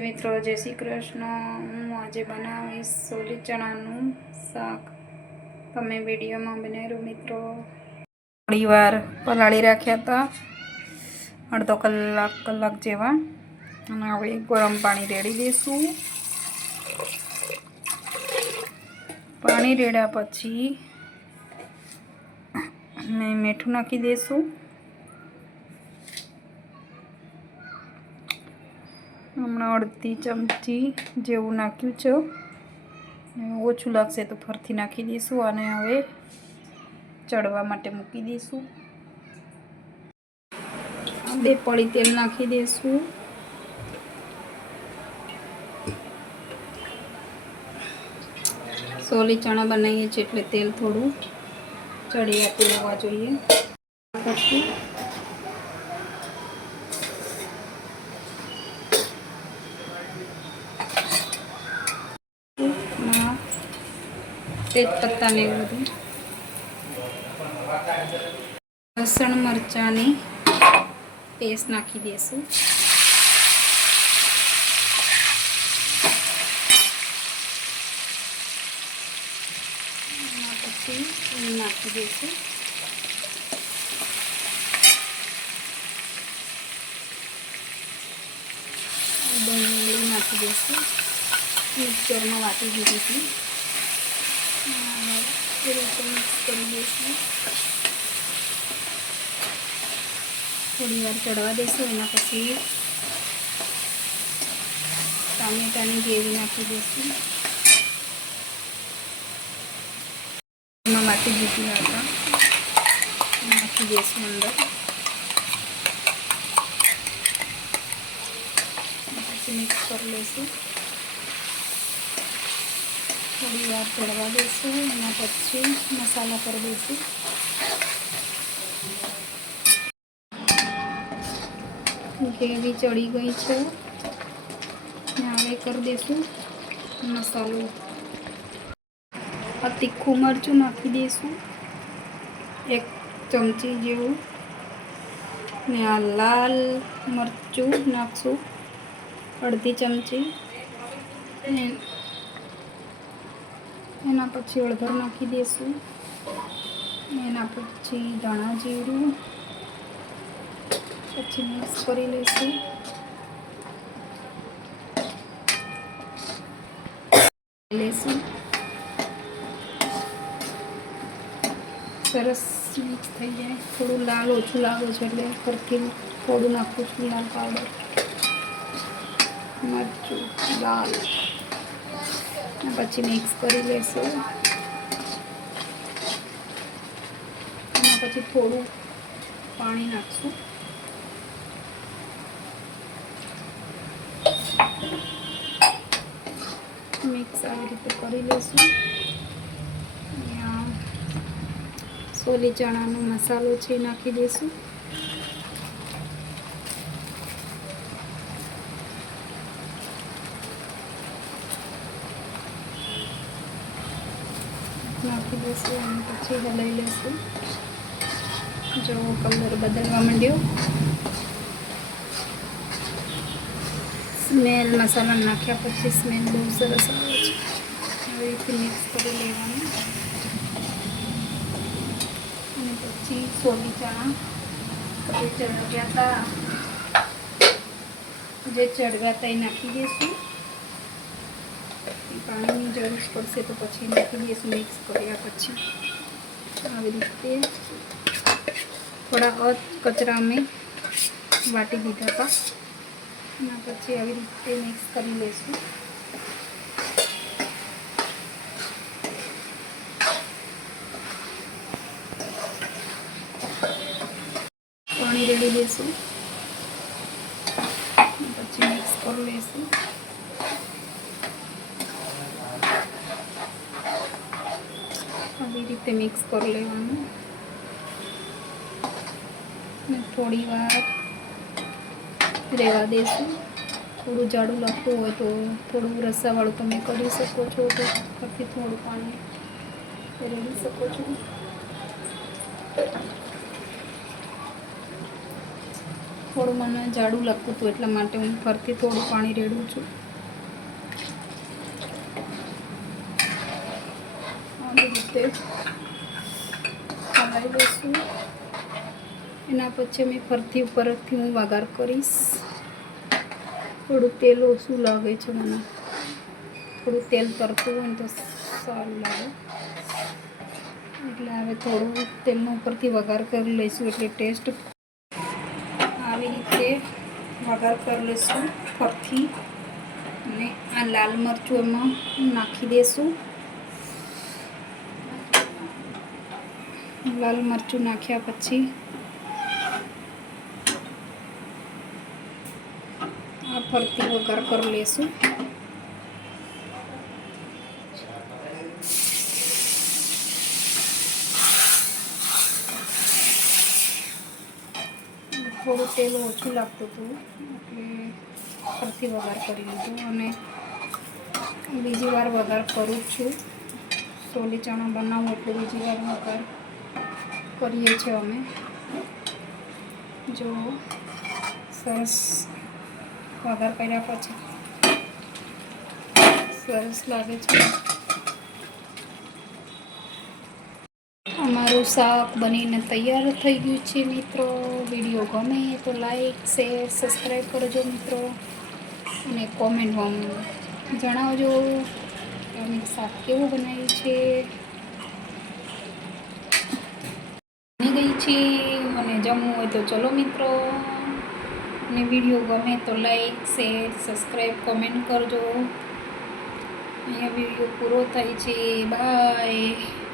મિત્રો, જય શ્રી કૃષ્ણ. હું આજે બનાવીશ સોલી ચણાનું શાક. તમે વિડીયોમાં બનાવ્યું મિત્રો. થોડી વાર પલાળી રાખ્યા હતા. અડધો કલાક કલાક જેવા. અને હવે ગરમ પાણી રેડી દઈશું. પાણી રેડ્યા પછી મેં મીઠું નાખી દઈશું. હમણાં અડધી ચમચી જેવું નાખ્યું છે. ઓછું લાગશે તો ફરથી નાખી દઈશું અને હવે ચડવા માટે મૂકી દઈશું. બે પળી તેલ નાખી દઈશું. સોલી ચણા બનાવીએ છીએ એટલે તેલ થોડું ચડી આપી હોવા જોઈએ પછી માં તેજપત્તા ને એવું બધું લસણ મરચાંની પેસ્ટ નાખી દઈશું એના પછી ઊંઘ નાખી દઈશું ડુંગળી નાખી દઈશું મિક્સરમાં વાટી દીધી હતી એ રીતે મિક્સ કરી દઈશું થોડી વાર ચડવા દઈશું એના પછી ટામેટાની ગ્રેવી નાખી દઈશું એમાં માટી દીધી હતા નાખી દઈશું અંદર પછી મિક્સ કરી લઈશું થોડી વાર ચડવા દઈશું એના પછી મસાલા કરી દઈશું ગ્રેવી ચડી ગઈ છે ને હવે કરી દઈશું મસાલો આ તીખું મરચું નાખી દઈશું એક ચમચી જેવું ને આ લાલ મરચું નાખશું અડધી ચમચી ને એના પછી હળદર નાખી દઈશું એના પછી ધાણા જીરું, પછી મિક્સ કરી લઈશું. લઈશું. સરસ મિક્સ થઈ જાય. થોડું લાલ ઓછું લાગે છે એટલે ફરથી થોડું નાખું છું લાલ પાવડર મરચું, લાલ. પછી મિક્સ કરી લઈશું. એના પછી થોડું પાણી નાખશું. મિક્સ આવી રીતે કરી અહીંયા સોલી ચણાનો મસાલો છે નાખી દઈશું. નાખી દઈશું અને પછી હલાવી લઈશું જો કલર બદલવા માંડ્યો. સ્મેલ મસાલા નાખ્યા પછી સ્મેલ બહુ સરસ આવે છે. હવે રીતે મિક્સ કરી લેવાનું. અને પછી સોલી ચણા. જે ચડવ્યા હતા જે ચડવ્યા હતા એ નાખી દઈશું. પાણીની જરૂર પડશે તો પછી નાખી દઈશું મિક્સ કર્યા પછી આવી રીતે થોડા અધ કચરા અમે વાટી દીધા હતા. એના પછી આવી રીતે મિક્સ કરી લઈશું. પાણી રેડી દઈશું પછી મિક્સ કરી લઈશું આવી રીતે મિક્સ કરી લેવાનું. ને થોડી વાર રહેવા દેશું. થોડું જાડું લાગતું હોય તો થોડું રસાવાળું તમે કરી શકો છો તો પછી થોડું પાણી રેડી શકો છો. થોડું મને જાડું લાગતું હતું એટલા માટે હું ફરતી થોડું પાણી રેડું છું. આવી રીતે હલાવી દઈશું એના પછી મેં ફરતી ઉપરથી હું વઘાર કરીશ. થોડું તેલ ઓછું લાગે છે મને. થોડું તેલ તરતું હોય તો સારું લાગે. એટલે હવે થોડું તેલનો ઉપરથી વઘાર કરી લઈશું એટલે ટેસ્ટ આવી રીતે વઘાર કરી લઈશું ફરથી. અને આ લાલ મરચું એમાં નાખી દઈશું લાલ મરચું નાખ્યા પછી આ ફરતી વઘાર કરી લઈશું થોડું તેલ ઓછું લાગતું હતું, એટલે ફરતી વઘાર કરી લીધું અને બીજી વાર વઘાર કરું જ છું. સોલી ચણા બનાવું એટલે બીજી વાર વઘાર કરીએ છીએ અમે. જો, સરસ વઘાર કર્યા પછી. સરસ લાગે છે. અમારું શાક બનીને તૈયાર થઈ ગયું છે મિત્રો. વીડિયો ગમે તો લાઈક શેર સબસ્ક્રાઈબ કરજો મિત્રો. અને કોમેન્ટમાં જણાવજો અમે શાક કેવું બનાવ્યું છે. બની મને જમવું હોય તો ચલો મિત્રો. ને વીડિયો ગમે તો લાઈક, શેર, સબસ્ક્રાઈબ, કોમેન્ટ કરજો. અહીંયા વીડિયો પૂરો થાય છે. બાય.